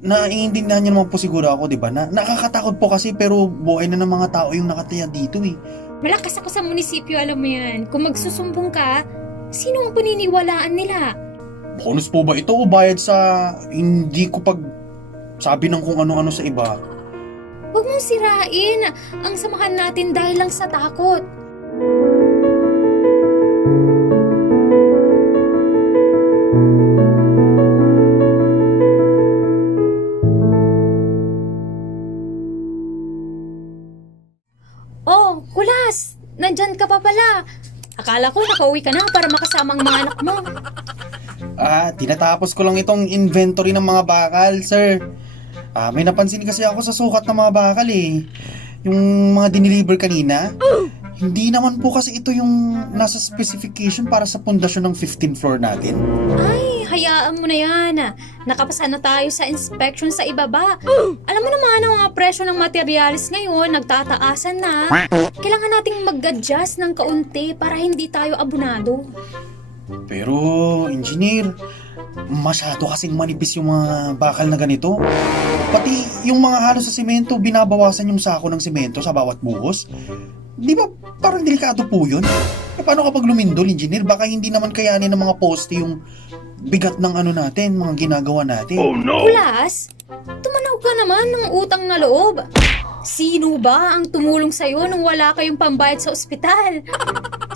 naiintindihan niyo naman po siguro ako, di ba? Nakakatakot po kasi pero buhay na ng mga tao yung nakataya dito eh. Malakas ako sa munisipyo, alam mo yan. Kung magsusumbong ka, sino ang paniniwalaan nila? Bonus po ba ito o bayad sa hindi ko pag sabi ng kung ano-ano sa iba? Huwag mong sirain ang samahan natin dahil lang sa takot. Oh, Kulas! Nandyan ka pa pala. Akala ko nakauwi ka na para makasama ang mga anak mo. Tinatapos ko lang itong inventory ng mga bakal, sir. May napansin kasi ako sa sukat ng mga bakal eh. Yung mga dineliver kanina. Hindi naman po kasi ito yung nasa specification para sa pundasyon ng 15th floor natin. Ay, hayaan mo na yan. Nakapasa na tayo sa inspection sa ibaba. Alam mo naman ang mga presyo ng materials ngayon, nagtataasan na. Kailangan nating mag-adjust ng kaunti para hindi tayo abunado. Pero, engineer, masyado kasing manipis yung mga bakal na ganito. Pati yung mga halo sa simento, binabawasan yung sako ng simento sa bawat buhos. Di ba parang delikado po yun? Paano kapag lumindol, engineer? Baka hindi naman kayanin ng mga poste yung bigat ng ano natin, mga ginagawa natin. Oh no! Kulas, tumanaw ka naman ng utang na loob. Sino ba ang tumulong sa'yo nung wala kayong pambayad sa ospital?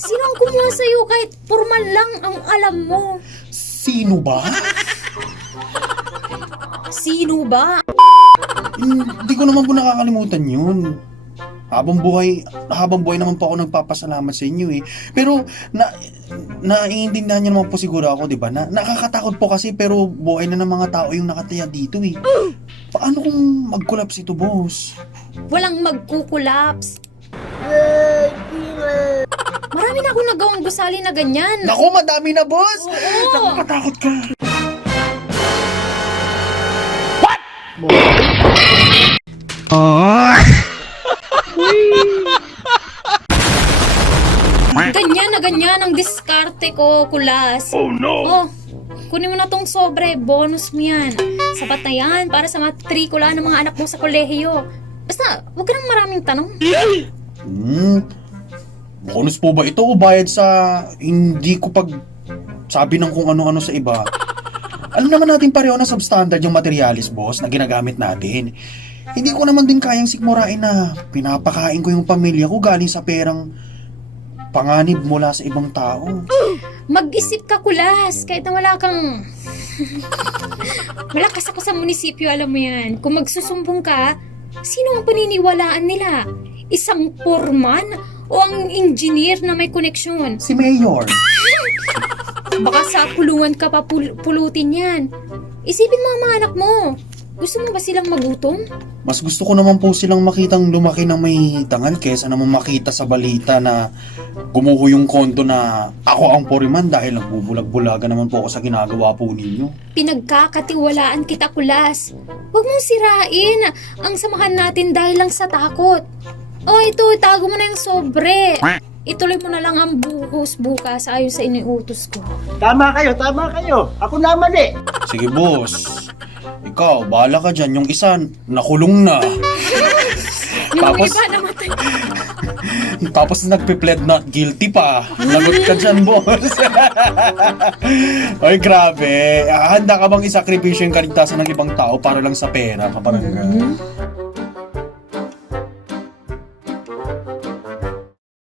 Sino ang kumuha sa'yo kahit formal lang ang alam mo? Sino ba? Sino ba? Hindi ko naman po nakakalimutan yun. Habang buhay naman po ako nagpapasalamat sa inyo eh. Pero naiintindihan niyo naman po siguro ako, di ba? Nakakatakot po kasi pero buhay na ng mga tao yung nakataya dito eh. Paano kung mag-collapse ito, boss? Walang magkukulaps. Marami na akong nagawang gusali na ganyan. Naku, madami na, boss! Oo. Nakakatakot ka. Ganyan na ganyan ang diskarte ko, Kulas. Oh no! Oh, kunin mo na tong sobre, bonus mo yan. Sapat na yan para sa matrikula ng mga anak mo sa kolehiyo. Basta, huwag ka nang maraming tanong. Bonus po ba ito o bayad sa hindi ko pag sabi ng kung ano-ano sa iba? Alam naman natin pareho na substandard yung materialis, boss, na ginagamit natin. Hindi ko naman din kayang sikmurain na pinapakain ko yung pamilya ko galing sa perang panganib mula sa ibang tao. Mag-isip ka, Kulas, kahit na wala kang... Malakas ako sa munisipyo, alam mo yan. Kung magsusumbong ka, sino ang paniniwalaan nila? Isang foreman o ang engineer na may koneksyon? Si Mayor. Baka sa kulungan ka pa pulutin yan. Isipin mo ang mga anak mo. Gusto mo ba silang magutom? Mas gusto ko naman po silang makitang lumaki ng may tangal kesa naman makita sa balita na gumuho yung kondo na ako ang poriman dahil nagbubulag-bulagan naman po ako sa ginagawa po ninyo. Pinagkakatiwalaan kita, Kulas. Huwag mong sirain ang samahan natin dahil lang sa takot. Oh, ito, itago mo na yung sobre. Ituloy mo na lang ang buhos bukas ayon sa iniutos ko. Tama kayo, tama kayo. Ako naman eh. Sige boss, ikaw, bahala ka dyan. Yung isa, nakulong na. Yung Tapos- iba namatay. Tapos nagpe-plead not guilty pa. Lagot ka dyan, boss. Ay, grabe. Handa ka bang isakripisyo yung kaligtasan ng ibang tao para lang sa pera? Kaparang